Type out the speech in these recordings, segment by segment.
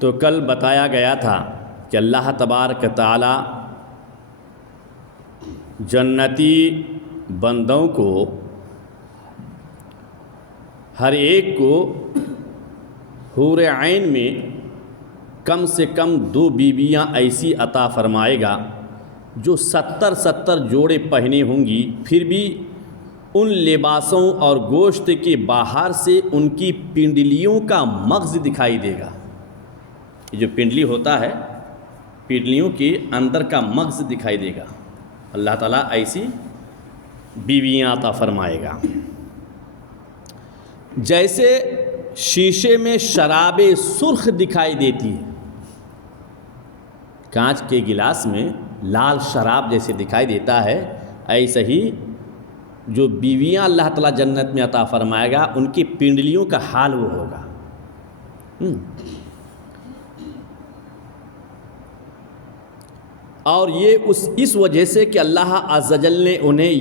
تو کل بتایا گیا تھا کہ اللہ تبارک تعالی جنتی بندوں کو ہر ایک کو حور عین میں کم سے کم 2 بیویاں ایسی عطا فرمائے گا جو 70 جوڑے پہنے ہوں گی، پھر بھی ان لباسوں اور گوشت کے باہر سے ان کی پنڈلیوں کا مغز دکھائی دے گا۔ یہ جو پنڈلی ہوتا ہے، پنڈلیوں کے اندر کا مغز دکھائی دے گا۔ اللہ تعالیٰ ایسی بیویاں عطا فرمائے گا۔ جیسے شیشے میں شراب سرخ دکھائی دیتی ہے، کانچ کے گلاس میں لال شراب جیسے دکھائی دیتا ہے، ایسے ہی جو بیویاں اللہ تعالیٰ جنت میں عطا فرمائے گا ان کی پنڈلیوں کا حال وہ ہوگا۔ اور یہ اس وجہ سے کہ اللہ عز و جل نے انہیں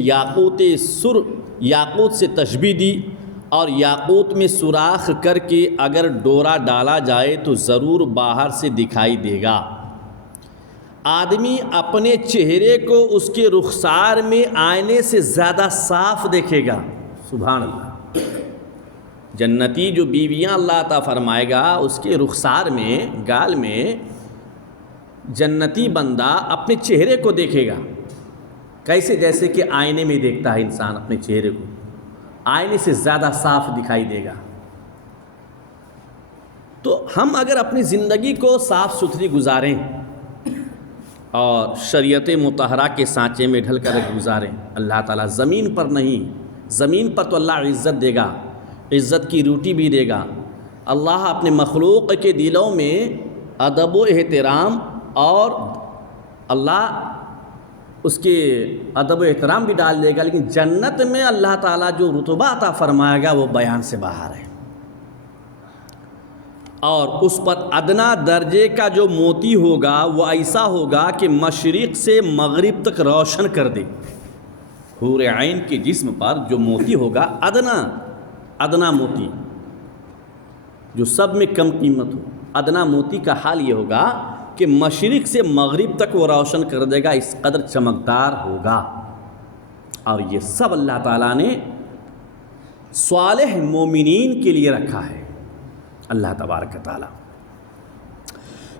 یاقوت سے تشبیہ دی، اور یاقوت میں سوراخ کر کے اگر ڈورا ڈالا جائے تو ضرور باہر سے دکھائی دے گا۔ آدمی اپنے چہرے کو اس کے رخسار میں آئینے سے زیادہ صاف دیکھے گا۔ سبحان اللہ۔ جنتی جو بیویاں اللہ عطا فرمائے گا اس کے رخسار میں، گال میں جنتی بندہ اپنے چہرے کو دیکھے گا کیسے؟ جیسے کہ آئینے میں دیکھتا ہے انسان اپنے چہرے کو، آئینے سے زیادہ صاف دکھائی دے گا۔ تو ہم اگر اپنی زندگی کو صاف ستھری گزاریں اور شریعت مطہرہ کے سانچے میں ڈھل کر گزاریں، اللہ تعالیٰ زمین پر نہیں، زمین پر تو اللہ عزت دے گا، عزت کی روٹی بھی دے گا۔ اللہ اپنے مخلوق کے دلوں میں ادب و احترام، اور اللہ اس کے ادب و احترام بھی ڈال دے گا، لیکن جنت میں اللہ تعالیٰ جو رتبہ عطا فرمائے گا وہ بیان سے باہر ہے۔ اور اس پر ادنا درجے کا جو موتی ہوگا وہ ایسا ہوگا کہ مشرق سے مغرب تک روشن کر دے۔ حور عین کے جسم پر جو موتی ہوگا، ادنا موتی جو سب میں کم قیمت ہو، ادنا موتی کا حال یہ ہوگا کہ مشرق سے مغرب تک وہ روشن کر دے گا، اس قدر چمکدار ہوگا۔ اور یہ سب اللہ تعالیٰ نے صالح مومنین کے لیے رکھا ہے، اللہ تبارک تعالیٰ۔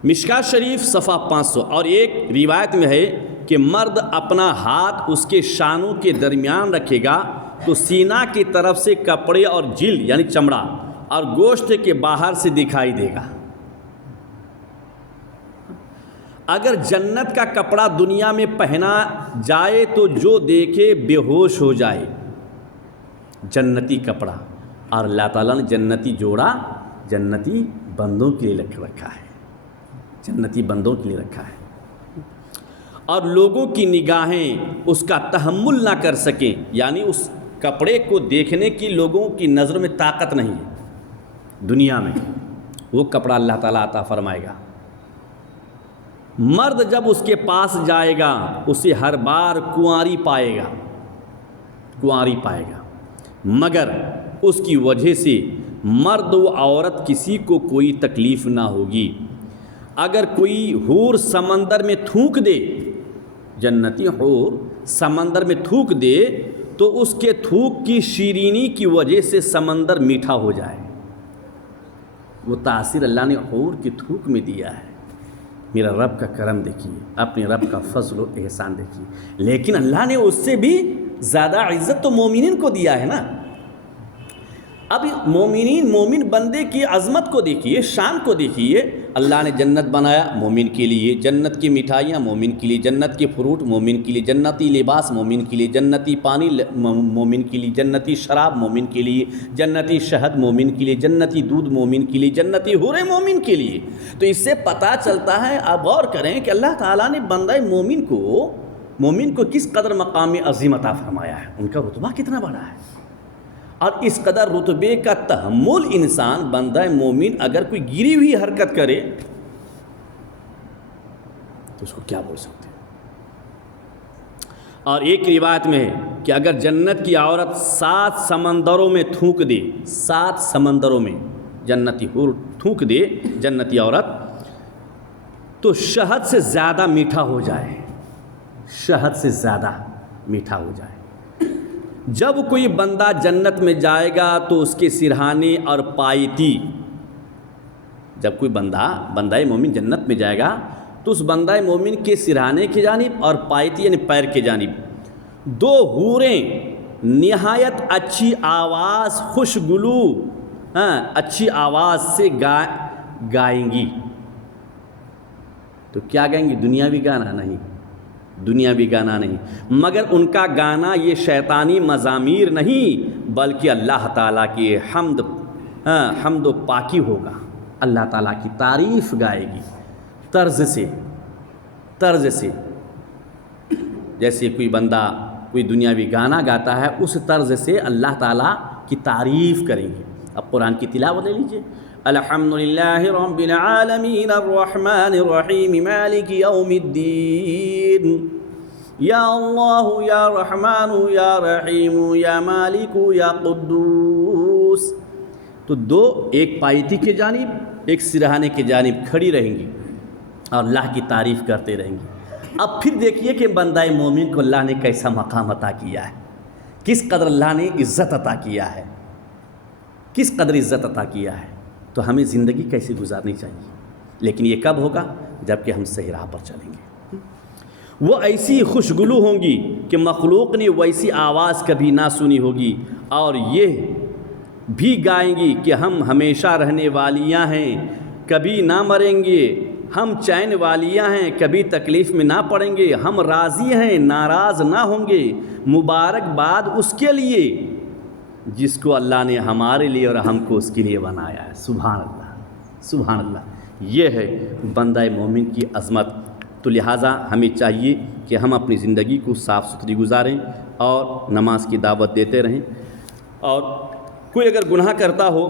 مشکاۃ شریف صفحہ 500۔ اور ایک روایت میں ہے کہ مرد اپنا ہاتھ اس کے شانوں کے درمیان رکھے گا تو سینہ کی طرف سے کپڑے اور جلد یعنی چمڑا اور گوشت کے باہر سے دکھائی دے گا۔ اگر جنت کا کپڑا دنیا میں پہنا جائے تو جو دیکھے بے ہوش ہو جائے، جنتی کپڑا۔ اور اللہ تعالیٰ نے جنتی جوڑا جنتی بندوں کے لیے رکھا ہے، جنتی بندوں کے لیے رکھا ہے۔ اور لوگوں کی نگاہیں اس کا تحمل نہ کر سکیں، یعنی اس کپڑے کو دیکھنے کی لوگوں کی نظر میں طاقت نہیں ہے دنیا میں، وہ کپڑا اللہ تعالیٰ عطا فرمائے گا۔ مرد جب اس کے پاس جائے گا اسے ہر بار کنواری پائے گا، مگر اس کی وجہ سے مرد و عورت کسی کو کوئی تکلیف نہ ہوگی۔ اگر کوئی حور سمندر میں تھوک دے، جنتی حور سمندر میں تھوک دے تو اس کے تھوک کی شیرینی کی وجہ سے سمندر میٹھا ہو جائے۔ وہ تاثیر اللہ نے حور کی تھوک میں دیا ہے۔ میرا رب کا کرم دیکھیے، اپنے رب کا فضل و احسان دیکھیے۔ لیکن اللہ نے اس سے بھی زیادہ عزت تو مومنین کو دیا ہے نا۔ اب مومن بندے کی عظمت کو دیکھیے، شان کو دیکھیے۔ اللہ نے جنت بنایا مومن کے لیے، جنت کی مٹھائیاں مومن کے لیے، جنت کے فروٹ مومن کے لیے، جنتی لباس مومن کے لیے، جنتی پانی مومن کے لیے، جنتی شراب مومن کے لیے، جنتی شہد مومن کے لیے، جنتی دودھ مومن کے لیے، جنتی حوریں مومن کے لیے۔ تو اس سے پتہ چلتا ہے، آپ غور کریں کہ اللہ تعالیٰ نے بندہ مومن کو کس قدر مقام عظیم عطا فرمایا ہے، ان کا رتبہ کتنا بڑا ہے۔ اور اس قدر رتبے کا تحمل انسان بندہ مومن اگر کوئی گری ہوئی حرکت کرے تو اس کو کیا بول سکتے ہیں۔ اور ایک روایت میں ہے کہ اگر جنت کی عورت 7 سمندروں میں تھوک دے، 7 سمندروں میں جنتی حور تھوک دے، جنتی عورت تو شہد سے زیادہ میٹھا ہو جائے، شہد سے زیادہ میٹھا ہو جائے۔ جب کوئی بندہ جنت میں جائے گا تو اس کے سرہانے اور پائیتی، جب کوئی بندہ مومن جنت میں جائے گا تو اس بندہ مومن کے سرہانے کی جانب اور پائیتی یعنی پیر کی جانب دو حوریں نہایت اچھی آواز، خوشگلو اچھی آواز سے گائیں گی۔ تو کیا گائیں گی؟ دنیاوی گانا نہیں، دنیاوی گانا نہیں، مگر ان کا گانا یہ شیطانی مزامیر نہیں بلکہ اللہ تعالیٰ کی حمد و پاکی ہوگا، اللہ تعالیٰ کی تعریف گائے گی طرز سے جیسے کوئی بندہ کوئی دنیاوی گانا گاتا ہے اس طرز سے اللہ تعالیٰ کی تعریف کریں گے۔ اب قرآن کی تلاوت لے لیجئے، الحمدللہ رب العالمین الرحمن الرحیم مالک یوم الدین، یا اللہ یا رحمان یا رحیم یا مالک یا قدوس۔ تو دو، ایک پائیتی کی جانب ایک سرہانے کی جانب کھڑی رہیں گی اور اللہ کی تعریف کرتے رہیں گی۔ اب پھر دیکھیے کہ بندہ مومن کو اللہ نے کیسا مقام عطا کیا ہے، کس قدر اللہ نے عزت عطا کیا ہے، کس قدر عزت عطا کیا ہے۔ تو ہمیں زندگی کیسے گزارنی چاہیے، لیکن یہ کب ہوگا؟ جب کہ ہم صحیح راہ پر چلیں گے۔ وہ ایسی خوشگلو ہوں گی کہ مخلوق نے ویسی آواز کبھی نہ سنی ہوگی، اور یہ بھی گائیں گی کہ ہم ہمیشہ رہنے والیاں ہیں، کبھی نہ مریں گے، ہم چین والیاں ہیں، کبھی تکلیف میں نہ پڑیں گے، ہم راضی ہیں، ناراض نہ ہوں گے، مبارکباد اس کے لیے جس کو اللہ نے ہمارے لیے اور ہم کو اس کے لیے بنایا ہے۔ سبحان اللہ، سبحان اللہ۔ یہ ہے بندہ مومن کی عظمت۔ تو لہٰذا ہمیں چاہیے کہ ہم اپنی زندگی کو صاف ستھری گزاریں اور نماز کی دعوت دیتے رہیں، اور کوئی اگر گناہ کرتا ہو